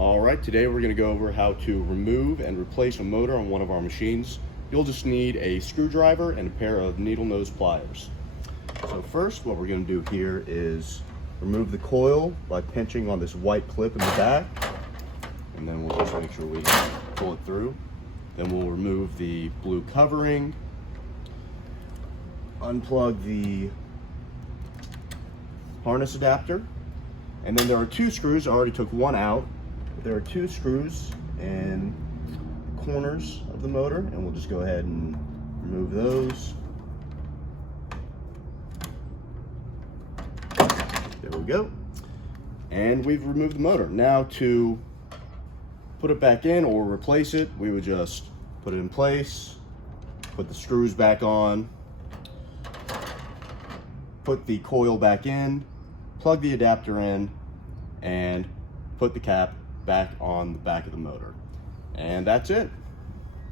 Alright, today we're going to go over how to remove and replace a motor on one of our machines. You'll just need a screwdriver and a pair of needle nose pliers. So first, what we're going to do here is remove the coil by pinching on this white clip in the back, and then we'll just make sure we pull it through. Then we'll remove the blue covering, unplug the harness adapter, and then there are two screws. I already took one out. There are two screws in the corners of the motor, and we'll just go ahead and remove those. There we go. And we've removed the motor. Now to put it back in or replace it, we would just put it in place, put the screws back on, put the coil back in, plug the adapter in, and put the cap back on the back of the motor. And that's it.